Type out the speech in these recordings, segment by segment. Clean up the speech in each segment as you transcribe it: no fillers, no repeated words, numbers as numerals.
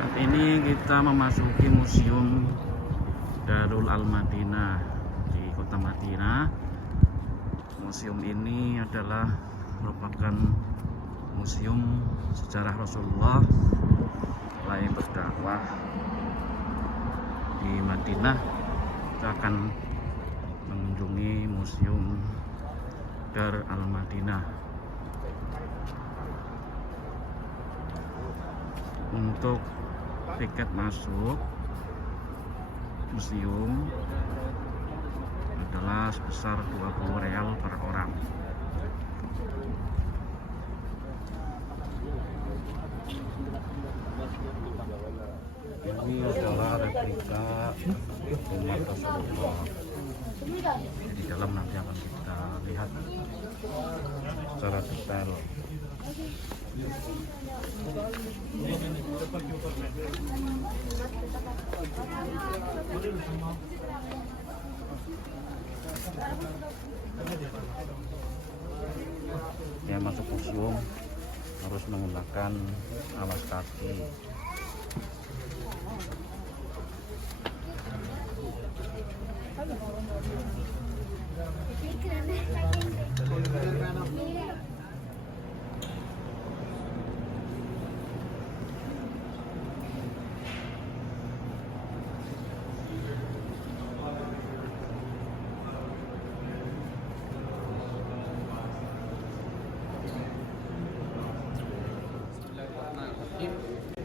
Saat ini kita memasuki Museum Darul Al-Madinah di Kota Madinah. Museum ini adalah merupakan museum sejarah Rasulullah mulai berdakwah di Madinah. Kita akan mengunjungi Museum Darul Al-Madinah. Untuk tiket masuk museum adalah sebesar 20 real per orang. Ini adalah replika umat Rasulullah. Di dalam nanti akan kita lihat secara detail. Yang masuk museum harus menggunakan alas kaki.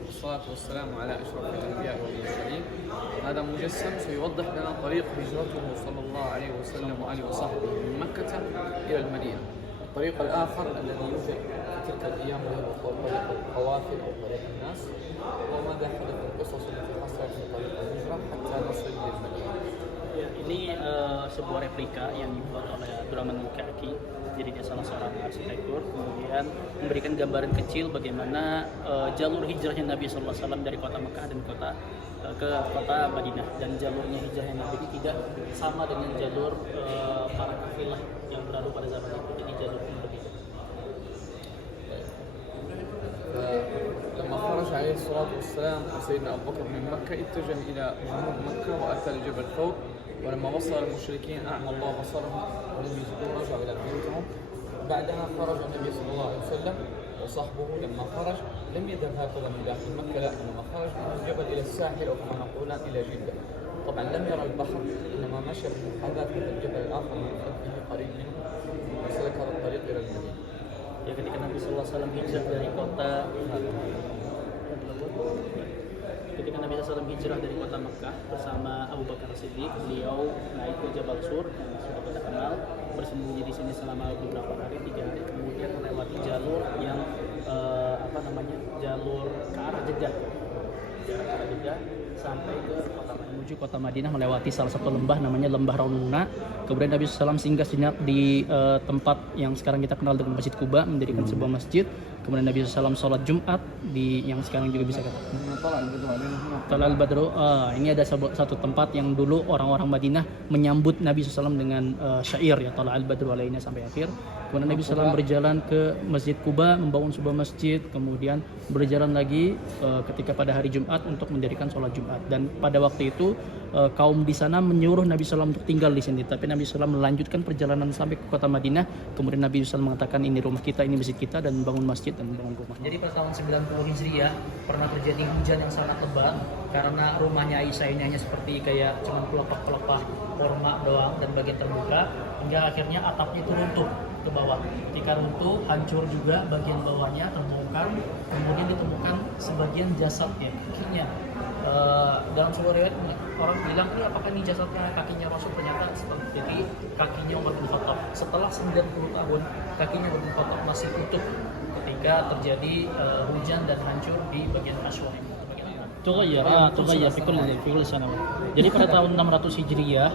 والصلاة والسلام على أشرف الأنبياء والمرسلين. هذا مجسم سيوضح لنا طريق هجرته صلى الله عليه وسلم وآله وصحبه من مكة إلى المدينة. الطريق الآخر الذي يوجد في تلك الأيام وهو طريق القوافل أو طريق الناس، وماذا حدث القصص التي حصلت في طريق الهجرة حتى نصل للمدينة. Ini sebuah replika yang dibuat oleh Abdurrahman Al-Ka'ki. Jadi dia salah seorang arsitektur, kemudian memberikan gambaran kecil bagaimana jalur hijrahnya Nabi SAW dari kota Mekah dan ke kota Madinah, dan jalurnya hijrahnya Nabi ini tidak sama dengan jalur para kafilah yang berlalu pada zaman itu. Jadi jalurnya berbeda. لما خرج عليه الصلاة والسلام سيدنا أبو بكر من مكة اتجه إلى جنوب مكة وأتى لجبل ثور، ولما وصل المشركين أعمى الله بصرهم ولم يجدوا رجعوا إلى بيوتهم. بعدها خرج النبي صلى الله عليه وسلم وصحبه. لما خرج لم يذهب هكذا من داخل مكة، لا، إنما خرج من الجبل إلى الساحل أو كما نقول إلى جدة. طبعا لم يرى البحر، إنما مشى بمحاذاة هذا الجبل الآخر من خلفه قريب منه وسلك هذا الطريق إلى المدينة. Ya, ketika Nabi SAW hijrah dari kota Mekah bersama Abu Bakar Siddiq, beliau naik ke Jabal Sur yang sudah kita kenal, bersembunyi di sini selama beberapa hari, 3 hari, kemudian melewati jalur yang jalur ke arah Jeddah, sampai ke menuju kota Madinah, melewati salah satu lembah namanya Lembah Raununa. Kemudian Nabi SAW singgah sejenak di tempat yang sekarang kita kenal dengan Masjid Quba, mendirikan sebuah masjid. Kemudian Nabi SAW sholat Jumat di yang sekarang juga bisa Talal Badru. Ini ada satu tempat yang dulu orang-orang Madinah menyambut Nabi SAW dengan syair, ya, Talal Badru alaina, sampai akhir. Kemudian Nabi SAW berjalan ke Masjid Quba, membangun sebuah masjid, kemudian berjalan lagi ketika pada hari Jumat untuk mendirikan sholat Jumat. Dan pada waktu itu kaum di sana menyuruh Nabi SAW untuk tinggal di sini, tapi Nabi SAW melanjutkan perjalanan sampai ke kota Madinah. Kemudian Nabi SAW mengatakan, ini rumah kita, ini masjid kita, dan membangun masjid dan membangun rumah. Jadi pada tahun 90 Hijriah pernah terjadi hujan yang sangat lebat karena rumahnya Aisyah ini hanya seperti kayak cuma pelepah-pelepah korma doang dan bagian terbuka, hingga akhirnya atapnya itu runtuh ke bawah. Ketika runtuh, hancur juga bagian bawahnya, terbongkar. Kemudian ditemukan sebagian jasad, ya, kakinya. Dalam sebuah riwayat orang bilang, ini apakah ini jasadnya kakinya Rasul? Ternyata jadi kakinya Umar bin Khattab. Setelah 90 tahun kakinya Umar bin Khattab masih utuh ketika terjadi hujan dan hancur di bagian Ashwa ini. Tughayyar fi kulli sana. Jadi pada tahun 600 Hijriah,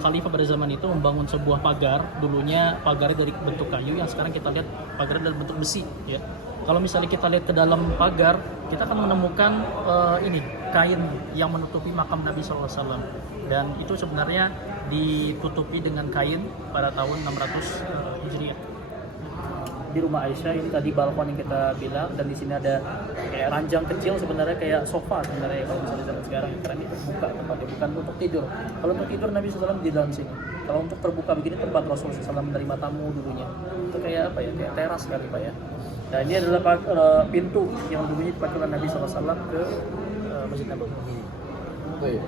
khalifah pada zaman itu membangun sebuah pagar. Dulunya pagarnya dari bentuk kayu, yang sekarang kita lihat pagarnya dalam bentuk besi, ya. Kalau misalnya kita lihat ke dalam pagar, kita akan menemukan ini kain yang menutupi makam Nabi SAW, dan itu sebenarnya ditutupi dengan kain pada tahun 600 Hijriah. di rumah Aisyah. Ini tadi balkon yang kita bilang, dan di sini ada kayak ranjang kecil sebenarnya kayak sofa sebenarnya ya, kalau misalnya zaman sekarang karena ini terbuka tempatnya, bukan untuk tidur. Kalau untuk tidur Nabi SAW di dalam sini. Kalau untuk terbuka begini tempat Rasulullah SAW menerima tamu dulunya. Itu kayak apa ya? Kayak teras kali Pak ya. Nah ini adalah pintu yang dulunya dipakai oleh Nabi SAW ke Masjid Nabawi. طيب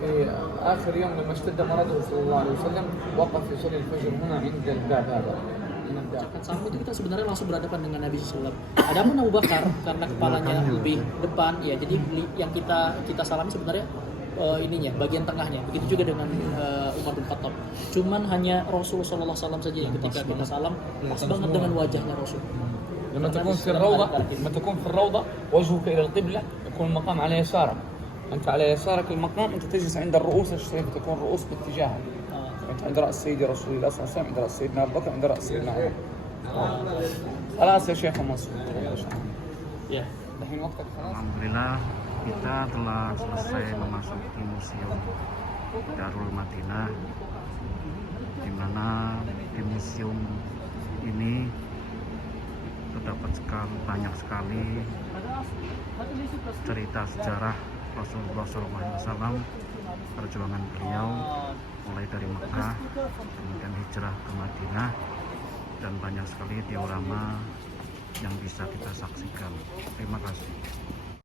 في آخر يوم لما اشتد مرضه صلى الله عليه وسلم وقف يصلي الفجر هنا عند الباب هذا. Saat itu kita sebenarnya langsung berhadapan dengan Nabi SAW. Adapun Abu Bakar karena kepalanya lebih depan, ya jadi yang kita salami sebenarnya ininya bagian tengahnya. Begitu juga dengan Umar bin Khattab. Cuman hanya Rasulullah SAW saja yang ketika kita salam pas banget dengan wajahnya Rasul. لما تكون في الروضة وجهك إلى القبلة يكون المقام على يسارك. أنت على يسارك المقام، أنت تجلس عند الرؤوس الشريفة، تكون رؤوس باتجاهك. أنت عند رأس سيدي رسول الله صلى الله عليه وسلم، عند رأس سيدنا أبو بكر، عند رأس سيدنا عمر. خلاص يا شيخ منصور. Ya. الحين وقتك خلاص. Alhamdulillah kita telah selesai memasuki museum Darul Madinah, di mana di museum ini terdapat banyak sekali cerita sejarah Rasulullah SAW, perjuangan beliau mulai dari Mekah kemudian hijrah ke Madinah, dan banyak sekali diorama yang bisa kita saksikan. Terima kasih.